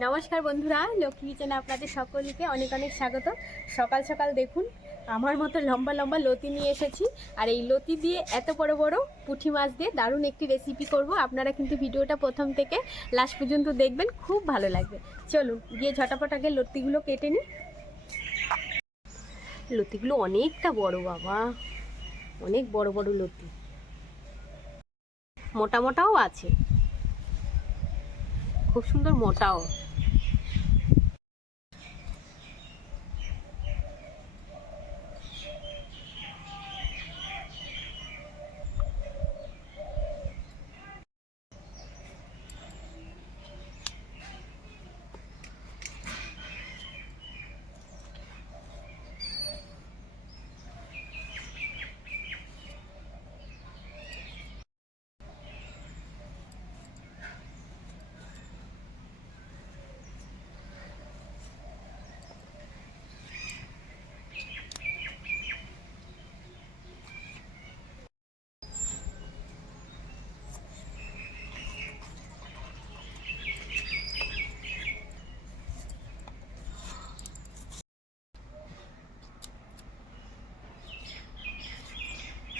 নমস্কার বন্ধুরা, লক্ষ্মী কিচেনে আপনাদের সকলকে অনেক অনেক স্বাগত। সকাল সকাল দেখুন আমার মতো লম্বা লম্বা লতি নিয়ে এসেছি। আর এই লতি দিয়ে এত বড় বড় পুঁটি মাছ দিয়ে দারুণ একটি রেসিপি করব। আপনারা কিন্তু ভিডিওটা প্রথম থেকে লাস্ট পর্যন্ত দেখবেন, খুব ভালো লাগবে। চলুন গিয়ে ঝটাপট আগে লতিগুলো কেটে নিই। লতিগুলো অনেকটা বড়, বাবা অনেক বড় বড় লতি, মোটা মোটাও আছে, খুব সুন্দর মোটাও।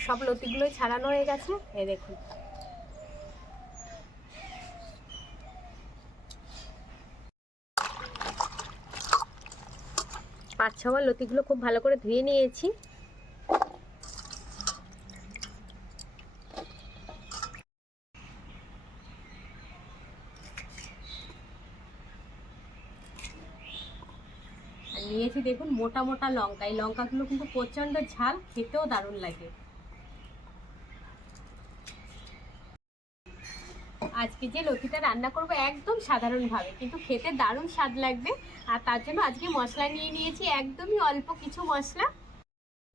সব লতিগুলোই ছাড়ানো হয়ে গেছে, এই দেখুন। পাঁচ ছবার লতিগুলো খুব ভালো করে ধুয়ে নিয়েছি। আর নিয়েছি দেখুন মোটা মোটা লঙ্কা। এই লঙ্কাগুলো কিন্তু প্রচণ্ড ঝাল, খেতেও দারুণ লাগে। আজকে যে লতিটা রান্না করব একদম সাধারণভাবে, কিন্তু খেতে দারুণ স্বাদ লাগবে। আর তার জন্য আজকে মশলা নিয়ে নিয়েছি, একদমই অল্প কিছু মশলা।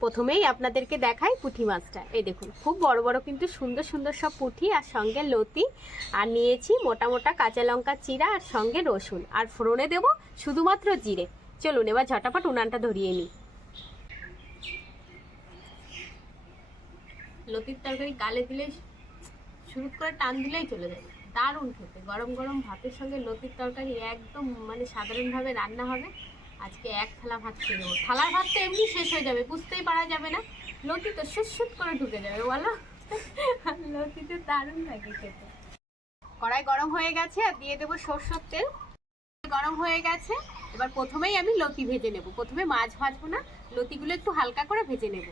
প্রথমেই আপনাদেরকে দেখাই পুঁটি মাছটা। এই দেখুন খুব বড় বড় কিন্তু সুন্দর সুন্দর সব পুঁটি, আর সঙ্গে লতি। আর নিয়েছি মোটা মোটা কাঁচা লঙ্কা চিরা, আর সঙ্গে রসুন। আর ফোড়নে দেব শুধুমাত্র জিরে। চলুন এবার ঝটাপট উনানটা ধরিয়ে নিই। লতির তরকারি গালে দিলেই, শুরু করে টান দিলেই চলে যাবে, দারুণ খেতে। গরম গরম ভাতের সঙ্গে লতির তরকারি একদম সাধারণভাবে রান্না হবে। আজকে এক থালা ভাত খেয়ে নেবো। থালার ভাত তো এমনি শেষ হয়ে যাবে, বুঝতেই পারা যাবে না। লতি তো সুট করে ঢুকে যাবে, বলো। লতিতে দারুণ লাগে খেতে। কড়াই গরম হয়ে গেছে, আর দিয়ে দেবো সরষের তেল। গরম হয়ে গেছে, এবার প্রথমেই আমি লতি ভেজে নেব। প্রথমে মাছ ভাজবো না, লতিগুলো একটু হালকা করে ভেজে নেব।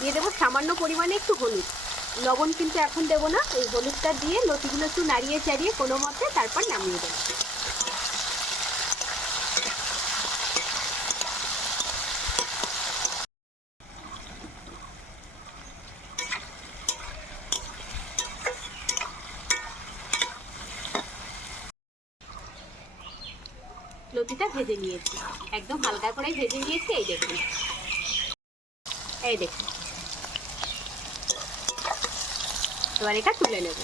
দিয়ে দেবো সামান্য পরিমাণে একটু হলুদ, লবণ কিন্তু এখন দেবো না। এই হলুদটা দিয়ে লতিগুলো একটু নাড়িয়ে চাড়িয়ে কোনো মতে তারপর নামিয়ে দেবো। লতিটা ভেজে নিয়েছি, একদম হালকা করে ভেজে নিয়েছি। এই দেখুন, এই দেখুন। এবার এটা তুলে নেব।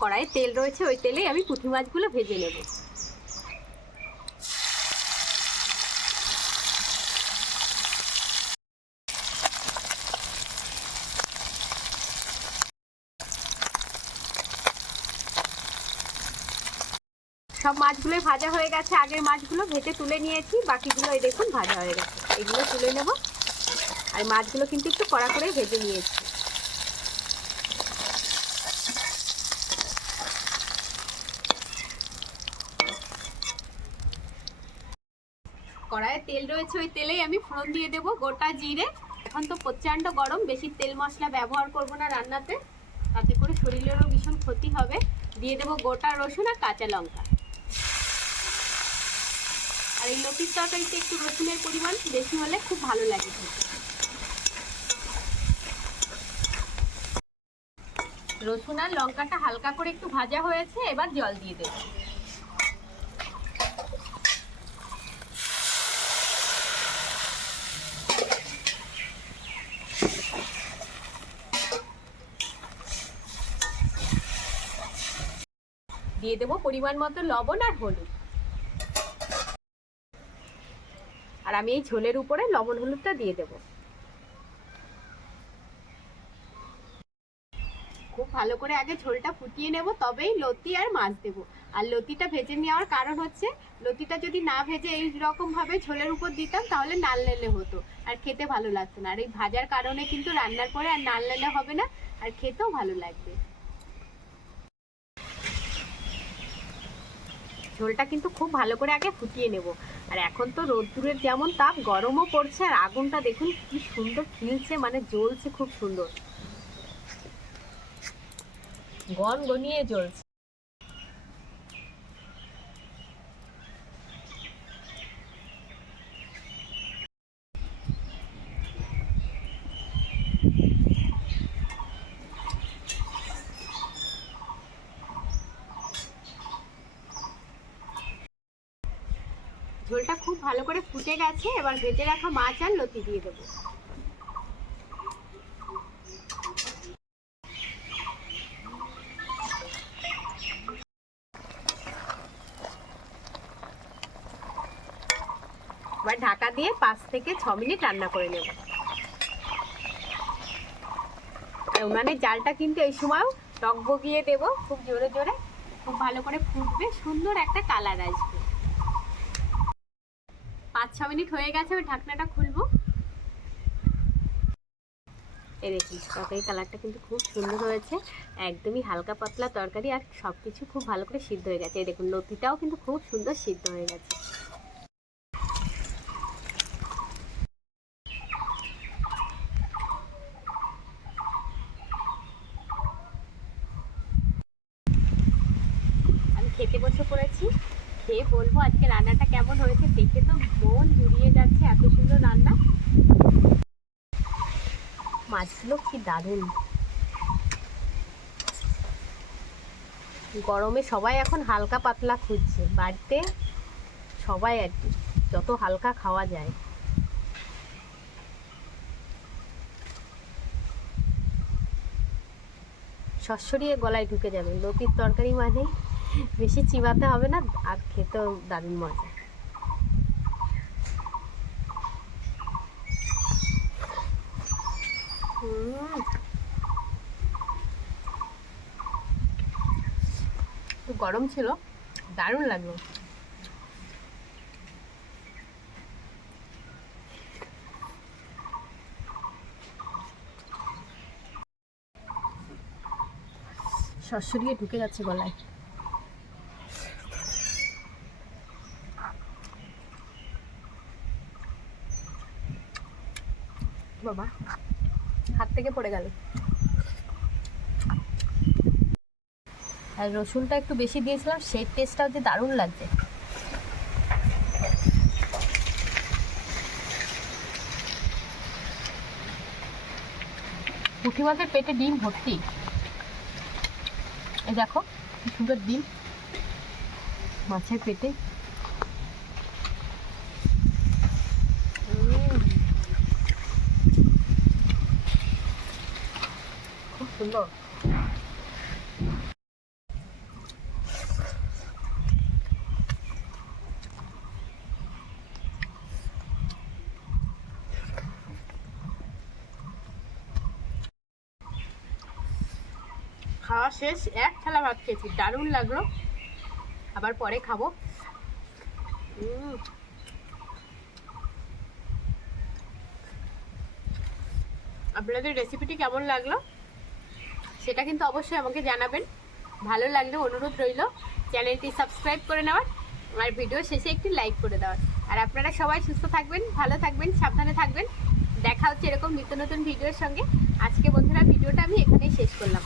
কড়াইয়ে তেল রয়েছে, ওই তেলেই আমি পুঁটি মাছগুলো ভেজে নেব। সব মাছগুলোই ভাজা হয়ে গেছে, আগের মাছগুলো ভেজে তুলে নিয়েছি, বাকিগুলো এই দেখুন ভাজা হয়ে গেছে। এগুলো তুলে নেব। আর মাছগুলো কিন্তু একটু কড়া করে ভেজে নিয়েছি। কড়াইয়ে তেল রয়েছে, ওই তেলেই আমি ফোড়ন দিয়ে দেবো গোটা জিরে। এখন তো প্রচণ্ড গরম, বেশি তেল মশলা ব্যবহার করব না রান্নাতে, তাতে করে শরীরেরও ভীষণ ক্ষতি হবে। দিয়ে দেবো গোটা রসুন আর কাঁচা লঙ্কা। আর এই লতির তরকারিতে একটু রসুনের পরিমাণ বেশি হলে খুব ভালো লাগে খেতে। রসুন আর লঙ্কাটা হালকা করে একটু ভাজা হয়েছে, এবার জল দিয়ে দেবো। দিয়ে দেবো পরিমাণ মতো লবণ আর হলুদ। আর আমি এই ঝোলের উপরে লবণ হলুদটা দিয়ে দেবো। খুব ভালো করে আগে ঝোলটা ফুটিয়ে নেব, তবেই লতি আর মাছ দেবো। আর লতিটা ভেজে নেওয়ার কারণ হচ্ছে, লতিটা যদি না ভেজে এই রকম ভাবে ঝোলের উপর দিতাম তাহলে নাল নেলে হতো, আর খেতে ভালো লাগতো না। আর এই ভাজার কারণে কিন্তু রান্নার পরে আর নাল নেলে হবে না, আর খেতেও ভালো লাগবে। ঝোলটা কিন্তু খুব ভালো করে আগে ফুটিয়ে নেব। আর এখন তো রোদ্দুরের যেমন তাপ, গরমও পড়ছে, আর আগুনটা দেখুন কি সুন্দর খিলছে, মানে জ্বলছে খুব সুন্দর, গনগনিয়ে জ্বলছে। ঝোলটা খুব ভালো করে ফুটে গেছে, এবার ভেজে রাখা মাছ আর লতি দিয়ে দেবো। এবার ঢাকা দিয়ে 5 থেকে 6 মিনিট রান্না করে নেব। আর উনানের জালটা কিন্তু এই সময়ও টকবগিয়ে দেব খুব জোরে জোরে, খুব ভালো করে ফুটবে, সুন্দর একটা কালার আসবে। 5-6 মিনিট হয়ে গেছে, ওই ঢাকনাটা খুলবো। এই দেখুন তরকারি কালারটা কিন্তু খুব সুন্দর হয়েছে, একদমই হালকা পাতলা তরকারি, আর সবকিছু খুব ভালো করে সিদ্ধ হয়ে গেছে। এই দেখুন লতিটাও কিন্তু খুব সুন্দর সিদ্ধ হয়ে গেছে। আমি খেতে বসে পড়েছি, খেয়ে বলবো আজকে রান্নাটা কেমন হয়েছে। দেখে তো মন জুড়িয়ে যাচ্ছে, এত সুন্দর রান্না। মাছগুলো কি দারুণ। গরমে সবাই এখন হালকা পাতলা খুঁজছে বাড়িতে, সবাই আর কি, যত হালকা খাওয়া যায়। সরসরিয়ে গলায় ঢুকে যাবে। লতির তরকারি মানে বেশি চিবাতে হবে না, আর খেতেও দারুণ মজা। গরম ছিল, দারুণ লাগলো। সরসরিয়ে ঢুকে যাচ্ছে গলায়। বাবা হাত থেকে পড়ে গেল। আর রসুনটা একটু বেশি দিয়েছিলাম, সেই টেস্টটাও যে দারুণ লাগছে। পুঁটি মাছের পেটে ডিম ভর্তি, এই দেখো কি সুন্দর ডিম মাছের পেটে। খুব সুন্দর। খাওয়া শেষ, এক থালা ভাত খেয়েছি, দারুণ লাগলো। আবার পরে খাবো। আপনাদের রেসিপিটি কেমন লাগলো সেটা কিন্তু অবশ্যই আমাকে জানাবেন। ভালো লাগলে অনুরোধ রইল চ্যানেলটি সাবস্ক্রাইব করে নেওয়ার, আর ভিডিও শেষে একটি লাইক করে দেওয়ার। আর আপনারা সবাই সুস্থ থাকবেন, ভালো থাকবেন, সাবধানে থাকবেন। দেখা হচ্ছে এরকম নিত্য নতুন ভিডিওর সঙ্গে। আজকে বন্ধুরা ভিডিওটা আমি এখানেই শেষ করলাম।